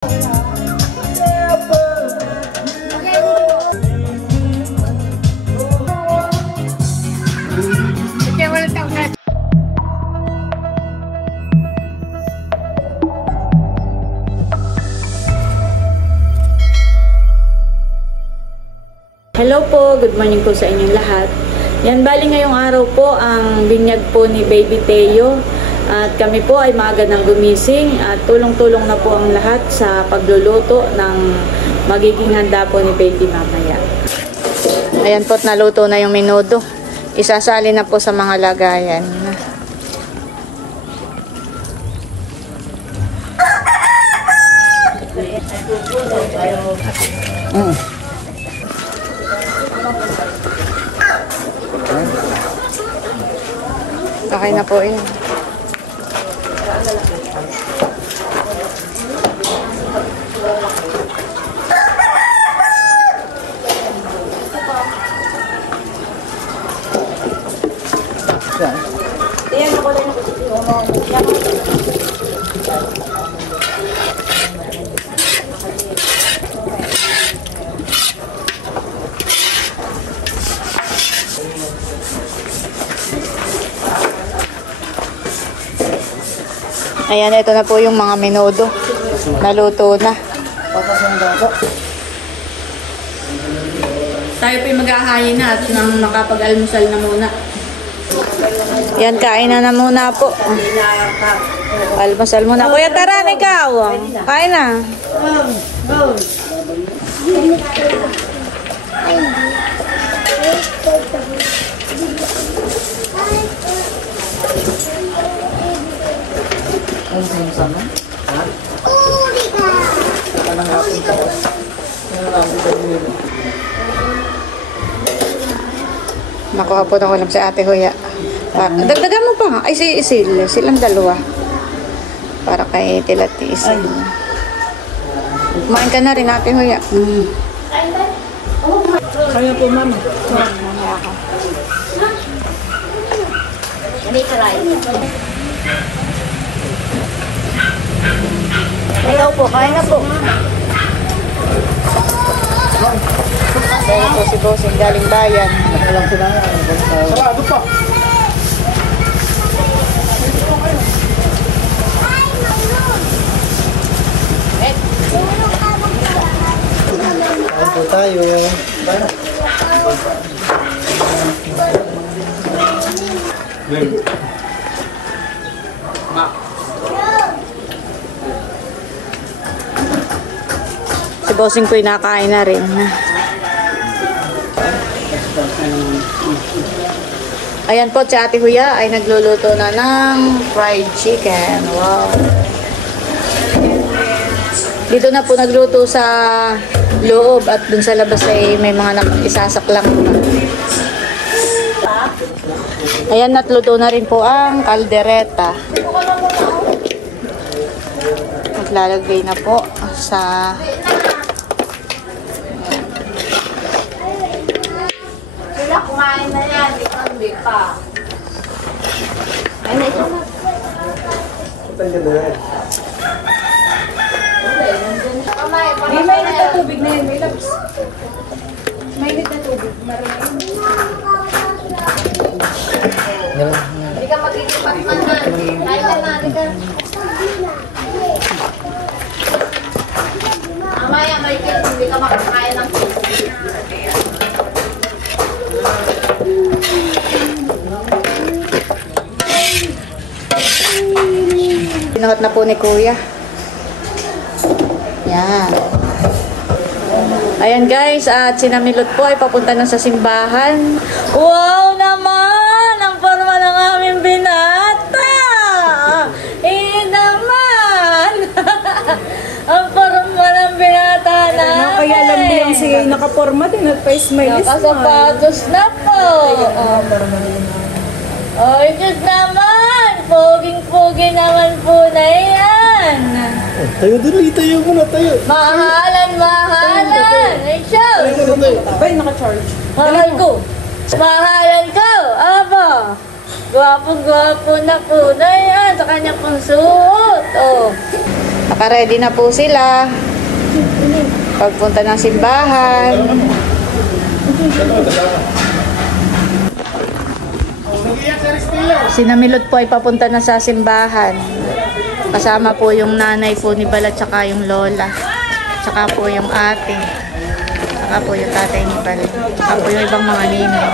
Hello po, good morning po sa inyong lahat. Yan, bali ngayong araw po ang binyag po ni Baby Teo. At kami po ay maaga nang gumising at tulong-tulong na po ang lahat sa pagluluto ng magiging handa po ni Baby mamaya. Ayan po, naluto na yung menudo. Isasali na po sa mga lagayan. Okay na po yun. Ayan, ito na po yung mga menudo. Naluto na. Tayo po yung mag-ahayin na at nang makapag-almusal na muna. Yan, kain na muna po. Almusal muna. Kuya Taran, ikaw. Kain na. Ano sa'yo sana? Ha? Anong hapon ka? Nakuha po ng ulam sa Ate Huya. Dagdagan mo pa. Ay, si Isil. Silang dalawa. Para kay Tilati Isil. Kumain ka na rin, Ate Huya. Kaya po, mama. Mamaya ako. Hindi ka rin. Hello po, kain na po. Kaya po si Bossing galing bayan. Alam ko na nga. Sarado pa. Kain po tayo. Si Bossing ko'y nakain na rin. Ayan po, si Ate Huya ay nagluluto na ng fried chicken. Wow. Dito na po nagluto sa loob at dun sa labas ay may mga isasaklang na. Ayan, natluto na rin po ang kaldereta. Maglalagay na po sa Sila kumain na yan, hindi pa. Ay, na ito. may mainit na tubig na yan, may labs. Mainit na tubig, marami. Hindi ka magkikipagmanan. Kain ka na, hindi ka. Mamaya may kids, hindi ka makakain ng kids. Pinuhot na po ni Kuya. Yan. Ayan guys, at sinamilot po ay papunta na sa simbahan. Wow naman! Ang forma ng aming binata! Naman! Ang forma ng binata namin! Kaya alam mo yung sige nakaporma din at pa-smile. Nakasapatos na po! Ay, Diyos naman! Poging-pogi naman po na yan! Tayo dun, tayo muna, tayo. Mahalan! Ay, show! Bay, naka-charge. Mahal ko! Mahalan ko! Aba! Oh. Gwapo-gwapo na po na yan sa kanyang pang suot. Oh. Naka-ready na po sila. Pagpunta ng simbahan. Si Namilot po ay papunta na sa simbahan. Kasama po yung nanay po ni Bala tsaka yung lola. Tsaka po yung ate. Tsaka po yung tatay ni Bala. Tsaka po yung ibang mga ninay.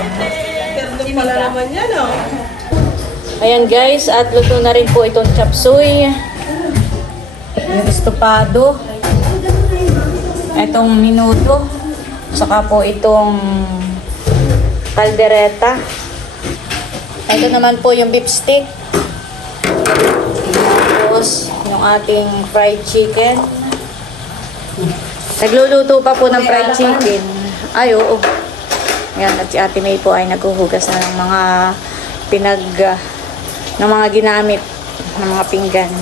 Ayan guys, at luto na rin po itong chop suey. Yung estopado. Itong minuto. Tsaka po itong kaldereta. Ito naman po yung beef stick. Tapos yung ating fried chicken. Nagluluto pa po ng fried chicken. Ay, oo. Ayan, at si Ate May po ay naghuhugas na ng mga ng mga ginamit ng mga pinggan.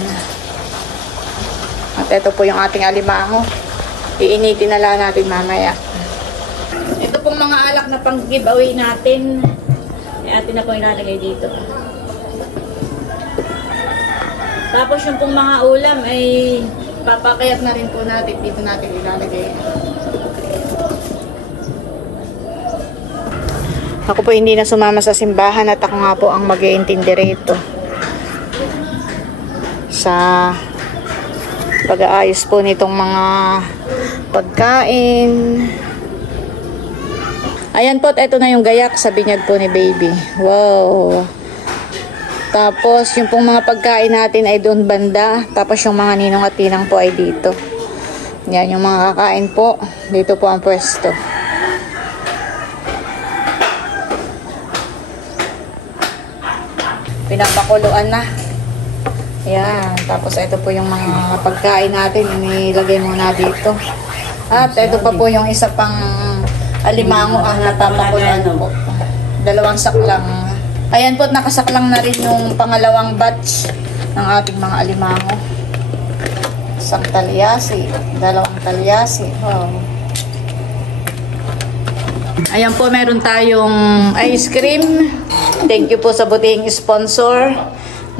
At ito po yung ating alimango. Iinitin na lang natin mamaya. Ito pong mga alak na pang giveaway natin. Atin na po ilalagay dito. Tapos yung pong mga ulam ay papakayat na rin po natin. Dito natin ilalagay. Ako po hindi na sumama sa simbahan at ako nga po ang mag-iintindi rito sa pag-aayos po nitong mga pagkain. Ayan po, ito na yung gayak sa binyag po ni baby. Wow! Tapos, yung pong mga pagkain natin ay doon banda. Tapos, yung mga ninong at tinang po ay dito. Yan, yung mga kakain po. Dito po ang pwesto. Pinapakuluan na. Ayan. Tapos, ito po yung mga pagkain natin. Inilagay muna dito. At, ito pa po yung isa pang alimango napapakuluan po. 2 saklang. Ayan po, nakasaklang na rin yung pangalawang batch ng ating mga alimango. 1 talyasi, 2 talyasi. Wow. Ayan po, meron tayong ice cream. Thank you po sa butihing sponsor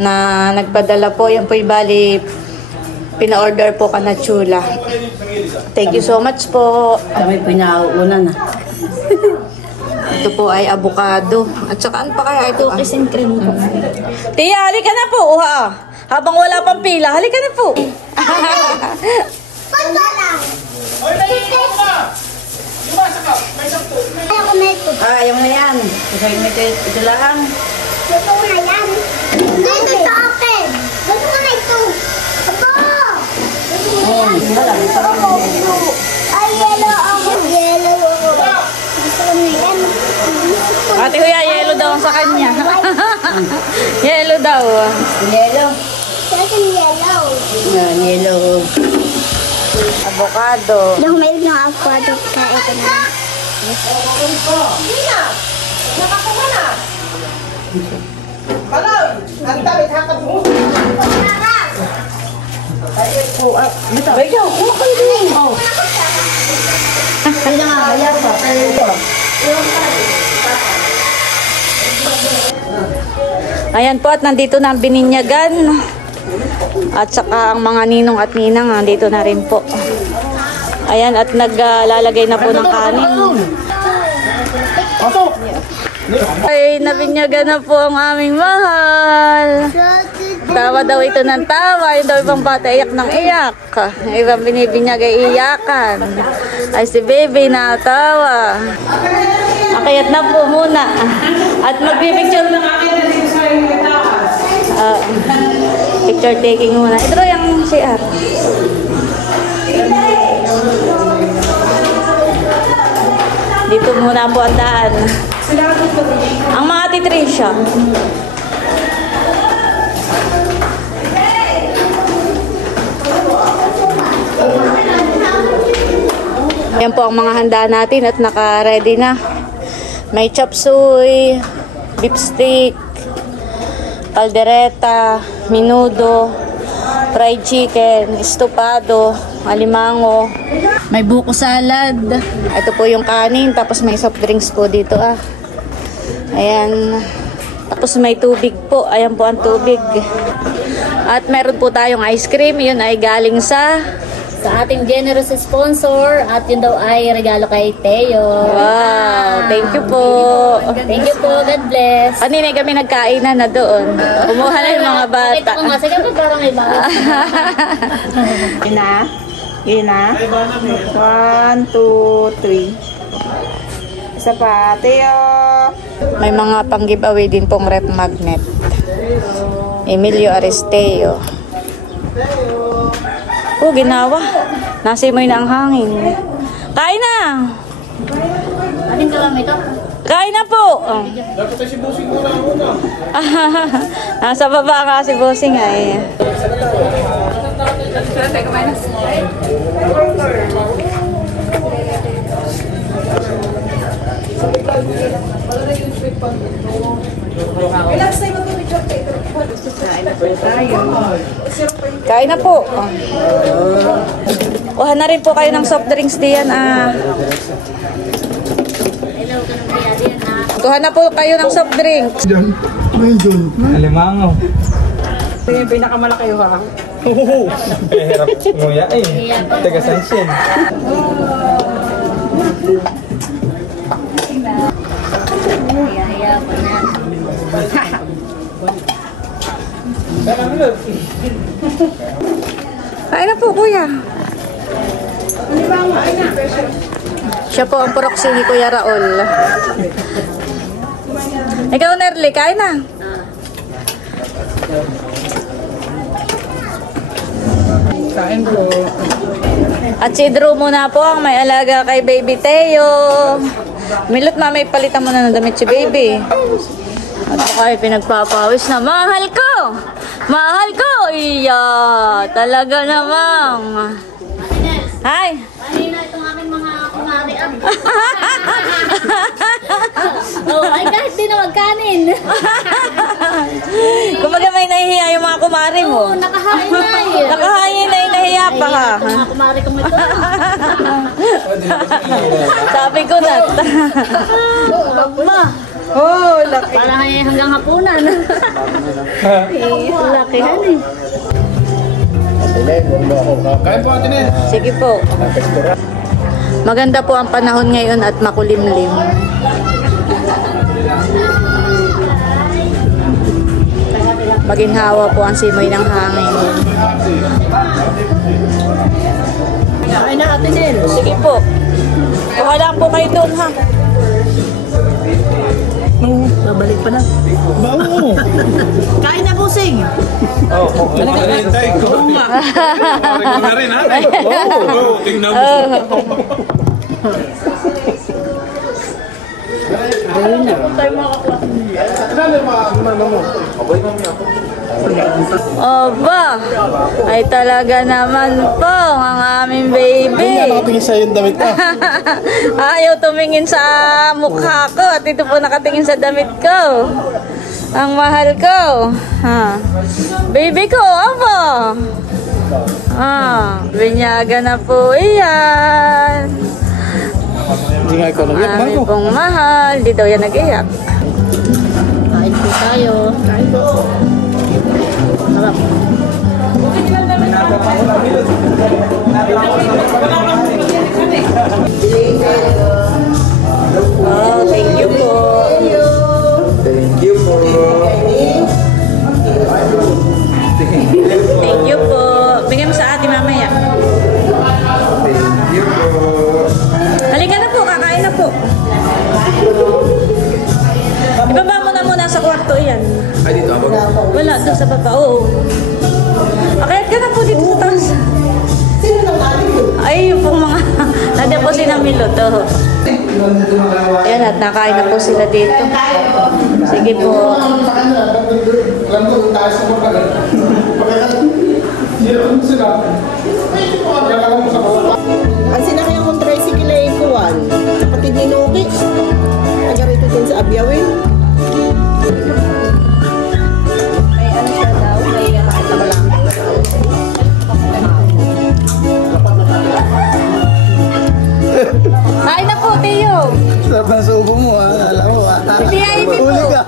na nagpadala po. Yan po bali pina-order po ka na chula. Thank you so much po. Kami pinauuna na. Ito po ay avocado. At saka ano pa kaya ito? Cookies and cream po. Tia, halika na po. Habang wala pang pila, halika na po. Ayaw na yan. Ito lang. Gusto ko na yan. Dito sa akin. Gusto ko na ito. Aba! Ay, yellow ako. Yellow ako. Gusto ko na yan. Ate Kuya, yellow daw ang sa kanya. Yellow daw. Yellow. Saan yellow? Yellow. Avocado. Hindi ako mahilig ng avocado. Kaya ito na. Ayan po, at nandito na ang bininyagan. At saka ang mga ninong at ninang nandito na rin po. Ayan, at naglalagay na po ng kanin. Ay, nabinyagan na po ang aming mahal. Tawa daw ito ng tawa. Yung daw ibang bata iyak ng iyak. Yung ibang binibinyag ay iyakan. Ay si baby natawa. Akayat na po muna. At magbibicture ng akin na dito sa taas. Picture taking muna. Ito yung CR. Dito muna po ang daan. Ang mga titrisya. Yan po ang mga handa natin at naka-ready na. May chop suey, beef stick, kaldereta, minudo, fried chicken, estopado, alimango, may buko salad. Ito po yung kanin, tapos may soft drinks po dito Ayan. Tapos may tubig po. Ayan po ang tubig. At meron po tayong ice cream. Yun ay galing sa ating generous sponsor at yun daw ay regalo kay Teo. Wow, thank you po. Thank you po. God bless. Kanina kami nagkainan na doon. Kumuha na yung mga bata. Ito ko nga. Sige po, parang iba. Yun na. Yun na. 1, 2, 3. Isa pa. Teo. May mga pang-giveaway din pong rep magnet. Emilio Aristeo. Oh, ginawa. Nasimoy na ang hangin. Kain na! Ating kami ito. Kain na po! Oh. Nasa baba nga si Bossing ay. Kain na po. Oh. Kuha na rin po kayo ng soft drinks diyan. Kuha na po kayo ng soft drinks. Alimango. Ito yung pinakamalaki ha. Hirap nguya eh. Taga Sansin. Iya pa na. Kain na po, kuya. Siya po ang proxy ni Kuya Raul. Ikaw, Nerly, kain na. Kain po. At si Drew muna po ang may alaga kay Baby Teo. Milot, mamay palitan mo na ng damit si Baby. At ako ay pinagpapawis na, mahal ko! Mahal ko! Iya! Talaga namang. Hi! Kanina itong aking mga kumari up. Oh, ay kahit di na magkanin. Kumbaga may nahihiya yung mga kumari mo. Oo, nakahain na eh. Nakahayin na yung nahiya pa ka. Ay, itong mga kumari kong ito. Sabi ko na. Ma, Oh, laki. parang ay hanggang hapunan. Lakihan eh. Kain po atin eh. Sige po. Maganda po ang panahon ngayon at makulimlim. Maginhawa po ang simoy ng hangin. Kain na atin din. Sige po. Kuha lang po kayo doon ha. Babalik pa na. Kain na, Busing. Oh, nalintay ko. Pare ko na rin ha. Oh, tingnan mo. Oba, ay talaga naman po ang aming baby. Nakatingin sa yung damit ka. Ayaw tumingin sa mukha ko at ito po nakatingin sa damit ko. Ang mahal ko. Ha. Baby ko, opo. Binyaga na po iyan. Hindi nga ikaw nag-iyak, Mami pong mahal. Di daw yan nag-iyak. Kain po tayo. Kain po. Harap. Oh, thank you po. Thank you po. Thank you po. Bigyan mo sa ate mamaya. Thank you po. Halika na po, kakain na po. Ibaba mo na muna sa kwarto yan. Ay, dito abang. Wala, doon sa baba. Oo. Akayat ka na po dito sa taas. Ay, yung pong mga... Nandiyan po si Namilot. Oh. Ayan, at nakain na po sila dito. Sige po. Ang sinakyan kong tricycle ay kuwan. Kapatid ni Nuki. Taga rito din sa Abyawin. May ano siya daw, may Kain na po, Teo. Sarap ng subo mo ha. Alam mo ha. Si Tia Amy po. Tuli ka.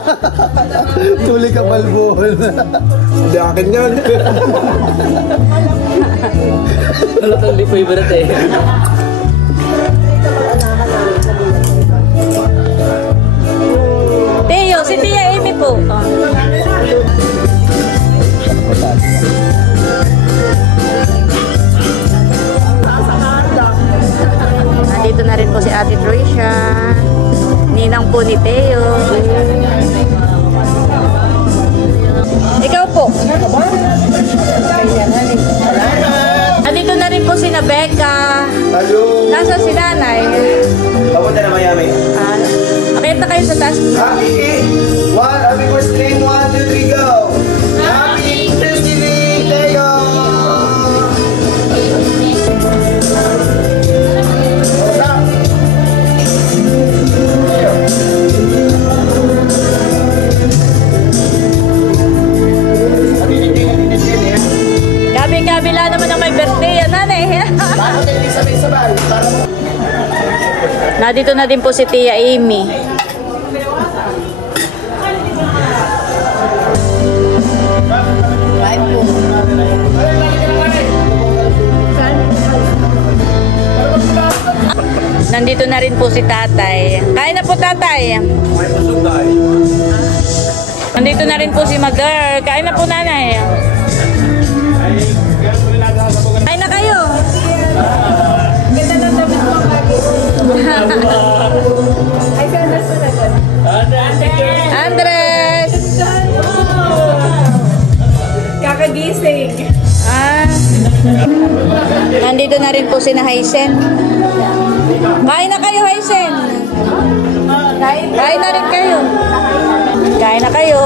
Tuli ka balbol. Hindi akin yan. Wala tong favorite eh. Teo, si Tia Amy po. Nandito na rin po si Ate Troisha. Ninang po ni Teo. Ikaw po. Nandito na rin po si Becca. Hello. Nasa si nanay. Papunta na Miami. Akit na kayo sa taas. Happy 1, 2, 3, go! Happy Thanksgiving, Teo! Kabila naman ang may birthday yan, nanay. Nandito na din po si Tia Amy. Nandito na rin po si tatay. Kain na po tatay. Nandito na rin po si Mother. Kain na po nanay. Kain na kayo. Andres. Kakagising. Nandito na rin po si Haisen. Kain na kayo, Haisen. Kain na rin kayo. Kain na kayo.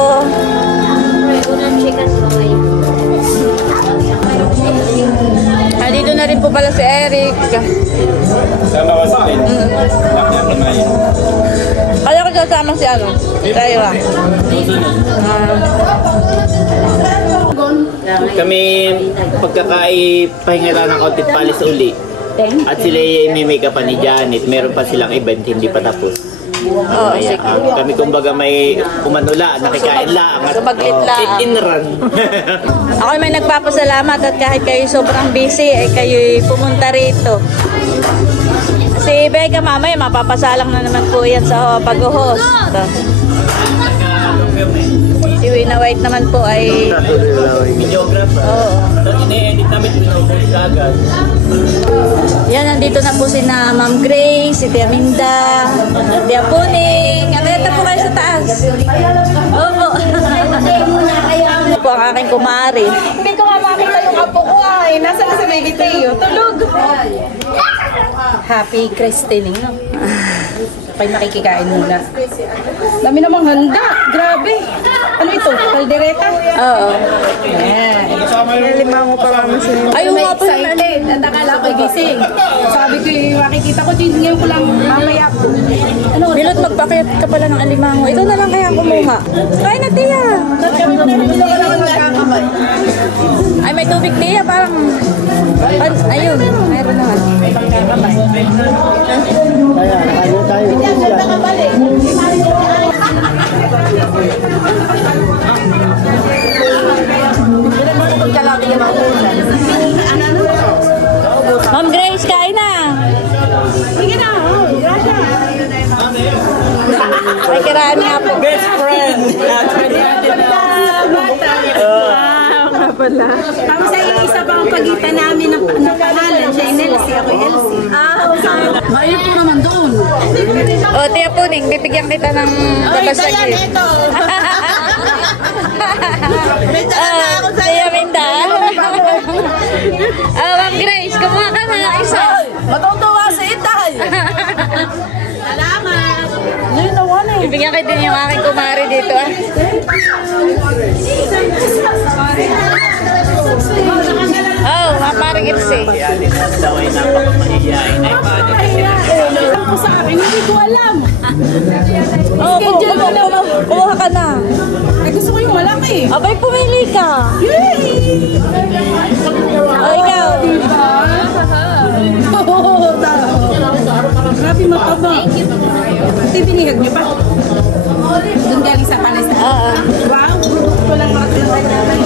Nandito na rin po pala si Eric. Sama ka sa akin. Nakyan ka ngayon. Kaya ko sasama si ano? Tayo ah. Kami pagkakaipahinga ng kontit palis uli. At sila may make-up pa ni Janet. Meron pa silang event, hindi pa tapos. Oo, Kaya, sige. kami kumbaga may umanula, nakikain lang. At, Sumaglit lang. Eat and run. Ako may nagpapasalamat at kahit kayo sobrang busy ay kayo pumunta rito. Si Becca mamaya mapapasalang na naman po yan sa pag-host. Si Wina White naman po ay Videographer. oo. Ine-edit namin, pinupulis agad. Yan, nandito na po si na Ma'am Grace, si Tia Minda, Tia Puning. Akita po kayo sa taas. Opo. Po ang aking kumari. Hindi ko nga makita yung apo ko ay. Nasa na si Baby Teo? Tulog. Happy Christening, no? Kaya makikikain muna. Dami namang handa. Grabe. Ano ito? Kaldereta? Oo. Yan. Limango pa kami sila. Ayun nga po. Excited. At akala ko gising. Sabi ko, makikita ko din ngayon ko lang mamaya. Ano? Milot, magpakit ka pala ng alimango. Ikaw na lang kaya kumuha. Kain na, Tia. Ay, may tubig, Tia. Parang... ayun, meron naman. Ma'am Grace, kain na. Sige na. Ay, kiraan nga po. Best friend! Tapos sa isa pa ang pagitan namin ng pangalan. Siya ay Nelsie, ako Elsie. Ngayon po naman doon. O, Tia Puning, bibigyan kita ng babasag. ito. Tia Minda. Ma'am Grace, kumuha ka na isa. Matutuwa si Itay. Salamat. Yun na one eh. Bibigyan kayo din yung aking kumari dito. Oh, Ma'am Gipsy. Daw ay napakamahiyain. Ay, paano kasi Alam ko sa akin, hindi ko alam. Oh, kumuha ka na. Ay, gusto ko yung malaki. Abay, pumili ka. Yay! O, ikaw. Diba? Oo, tama. Grabe mataba. Ito yung binihag niyo pa? Doon galing sa Palestina. Oo. Wow. Walang makatulad naman.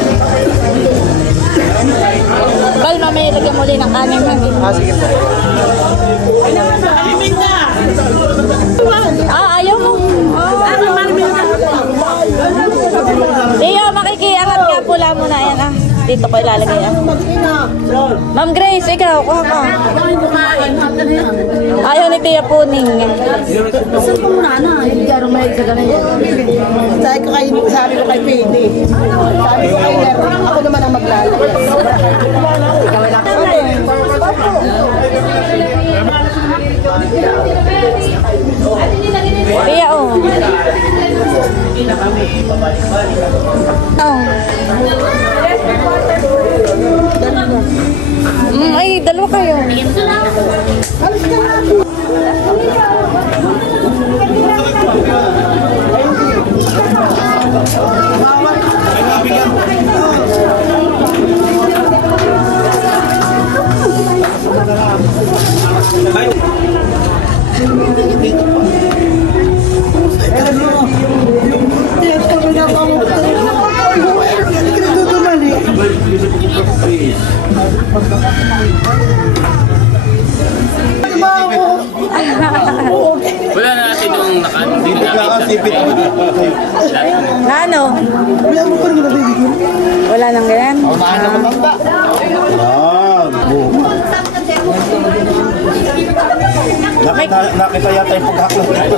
Bal, mamaya lagyan mo ulit ng kanin ha. Sige po. Ayaw mo. Leo, makikiangat ka pula mo na yan ah. Dito ko ilalagay ah. Ma'am Grace, ikaw, kuha ka. Ayaw ni Tia Puning. Sabi ko kay Pidi. Sabi ko kay Ler, ako naman ang maglalagay. Ikaw wala ka. Tia, oh. Oh. Ay, dalawa kayo. Wala na natin nung nakasipit. Na ano? Wala nang ganyan? Nakita yata yung paghaklas dito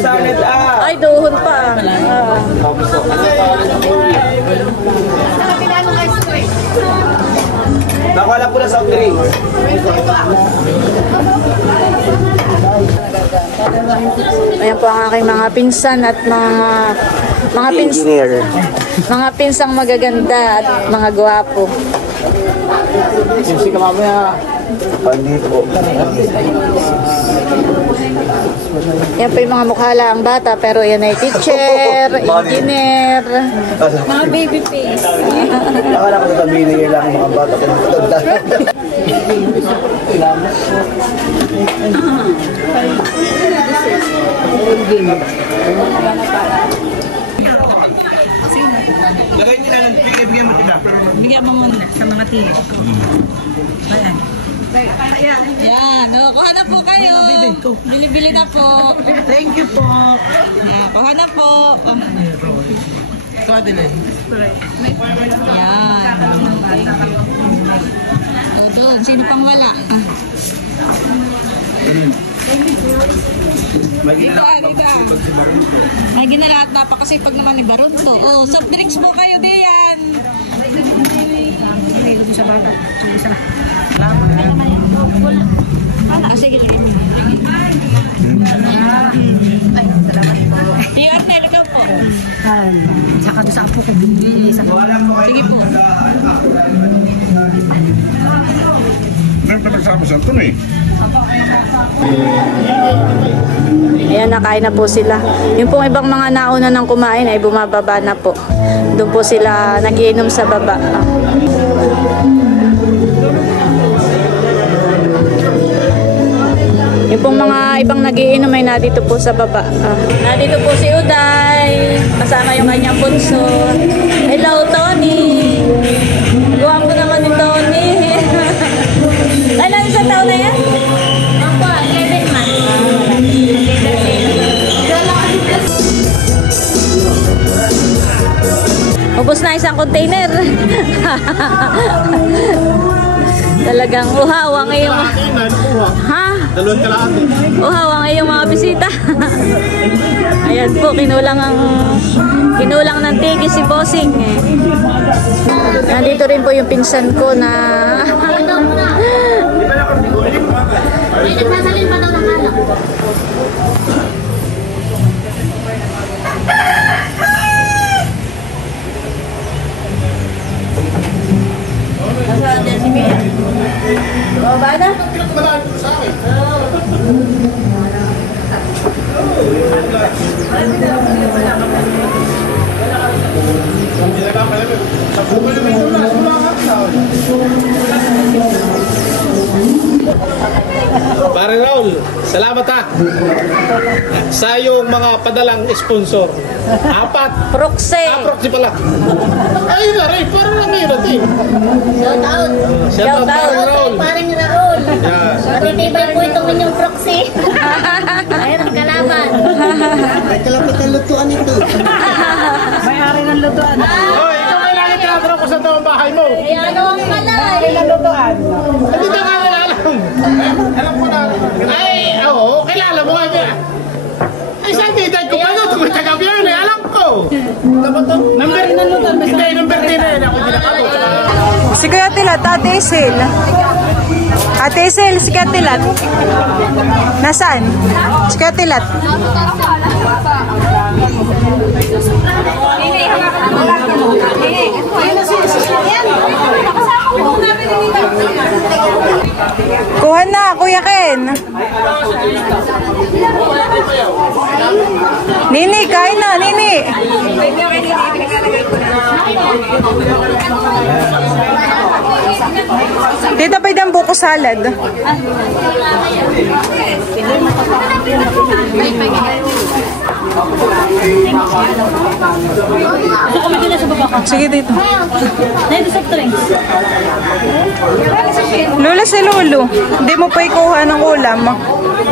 sa ito. Ay, duhon pa. Nakawala po na sa drink. Ayan po ang aking mga pinsan at mga pinsang magaganda at mga gwapo. Simsi ka mamaya. Hindi po. Yan po yung mga mukha lang bata pero yan ay teacher, engineer, mga baby face. Nakala ko sasabihin nila lang mga bata kung matanda. Lagay nila ng bigyan mo sila. Bigyan mo muna sa mga tea. Ayan. Yan. O, kuha na po kayo. Bili-bili na po. Thank you po. Yan. Kuha na po. Kuha din eh. Yan. O, doon. Sino pang wala? Dito. May ginalahat napakasipag naman ni Barunto. Oh, soft drinks po kayo, Deyan. Sige, sa bata. Sige. Tiyo, Arnel, ikaw po. Saka doon sa apo ko. Sige po. Meron pa nagsama sa ito eh. Ayan, nakain na po sila. Yung pong ibang mga nauna ng kumain ay bumababa na po. Doon po sila nagiinom sa baba. Yung pong mga ibang nagiinom ay nadito po sa baba. Nadito po si Uday, kasama yung kanyang bunso. Hello, Tony! Guwapo naman ni Tony. Ilan sa taon na yan? Ako, 11 months. Ubus na isang container. Talagang uhaw ang iyong... Ha? Dalawang kalahati. Uhaw ang iyong mga bisita. Ayan po, kinulang ng tigis si Bossing. Nandito rin po yung pinsan ko na... Ay, nagsasalin pa daw ng alak. Nasaan dyan si Mia? Baba na? Pare Raul, salamat ha. Sa iyong mga padalang sponsor. 4. Proxy. Proxy pala. Ayun na rin, parang lang yun natin. Shout out. Shout out, Pare Raul. Parang Raul. Yeah. Matitibay po itong inyong proxy. Ayun ang kalaban. Ay, kalapit ang lutuan ito. May-ari ng lutuan. Hoy, ikaw may lagi tinatanong ko sa tawang bahay mo. Ay, ano ang malay? Ng lutuan. Hindi ka nga alam. Alam ko na. Ay, oo, kilala mo nga. Ay, saan titay ko pa ito? Tumatagabi yun eh, alam ko. Number 10 na ako ginakabot. Si Kuya Tilat, Ate Isel. Ate Isel, si Kuya Tilat. Nasaan? Si Kuya Tilat. Kuha na, Kuya Ken. Nini, kain na, Nini. Tita, pwede ang buko salad. Sige dito. Lola, si Lolo. Hindi mo pa ikuha ng ulam.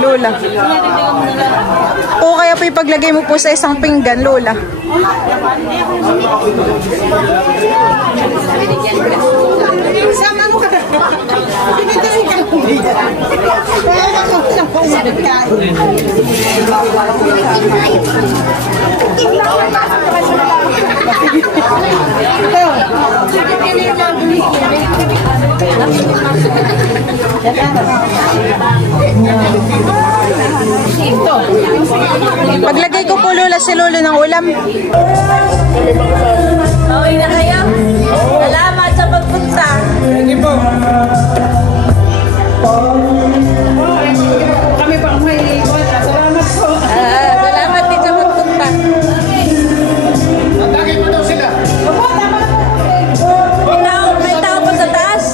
Lola. O kaya po ipaglagay mo po sa isang pinggan, Lola. Sama mo ka. Pinitayin ka mo. Kaya ako sa paulit ka. Paglagay ko po, Lola, si Lolo ng ulam. Okay na kayo? Salamat sa pagpunta. Hindi po. Kami pa may wala. Salamat po. Salamat din sa pagpunta. Natagay pa daw sila. May tao pa sa taas?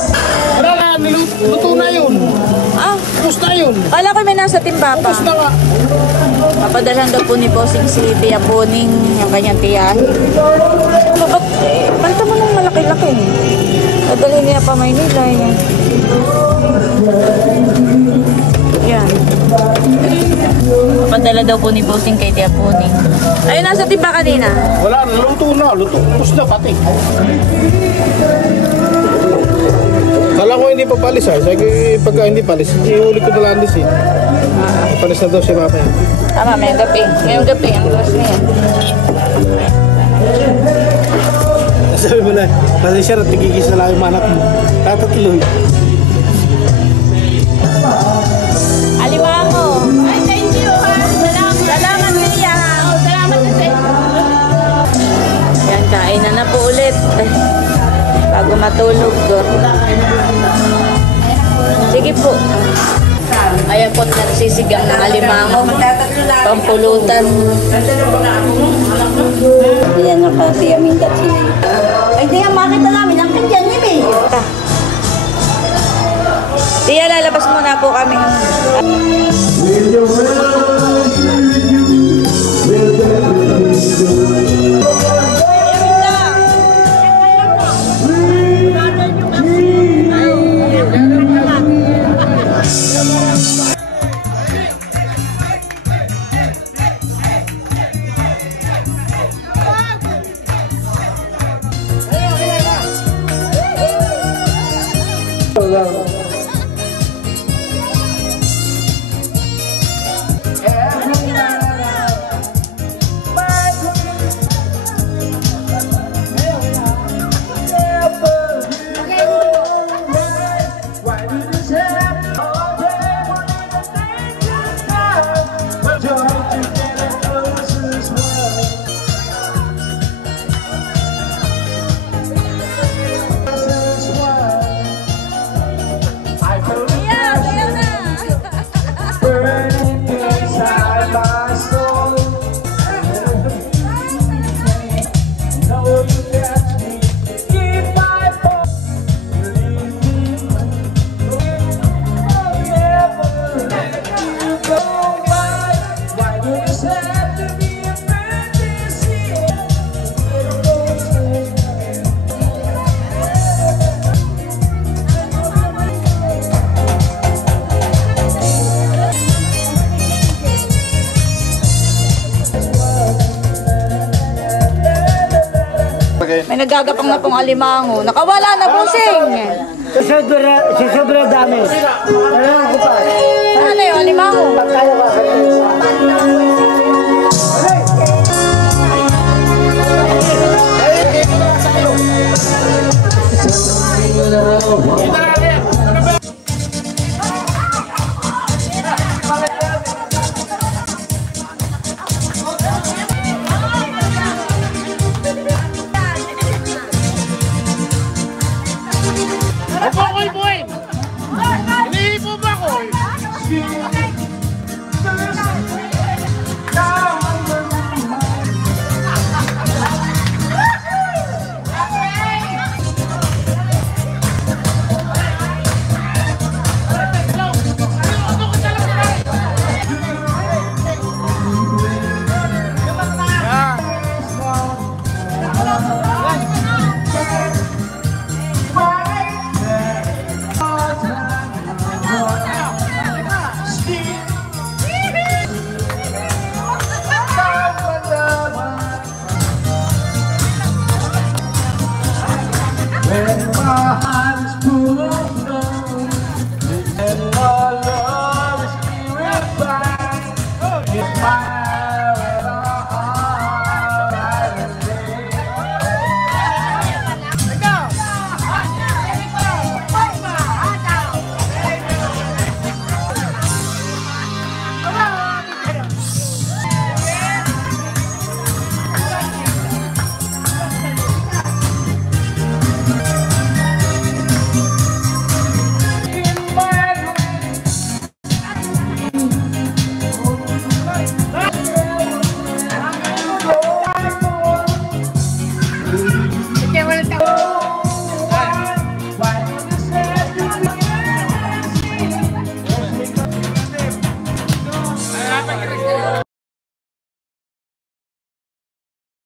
Wala na, niluto na yun. Ah, Tapos na yun. kala ko may nasa timba pa. Tapos na nga. Papadalhan daw po ni Bossing si Tia Boning, yung kanyang tiyahin. Ba't banta mo nang malaki-laki? Dadalhin niya pa Maynila. Yan. Papadala daw po ni Bossing kay Tia Boning. Ayun, nasa timba kanina. Wala, luto na. Tapos na pati. Kala ko hindi pa palis ah. Sabi pagka hindi palis, ihuli ko na lang din palis na daw si Mama. Tama, ngayong gabi. Ngayong gabi, ang oras na yan. Sabi mo na, pasensya na, tigigis na lang yung anak mo. Tatatloy. Alimango. Ay, thank you, ha. Salamat, Tia. Salamat sa yan, kain na po ulit. Bago matulog. Sige po. Ayan po, nagsisigang ng alimango. Pampulutan. Yan ang kasi aming dati. Ay, di yan, makita namin. Ang kandyan niya, eh. Tia, lalabas muna po kami. May nagagapang na pong alimango. Nakawala na, busing! Sobra dami. Ano yung alimango? Ito na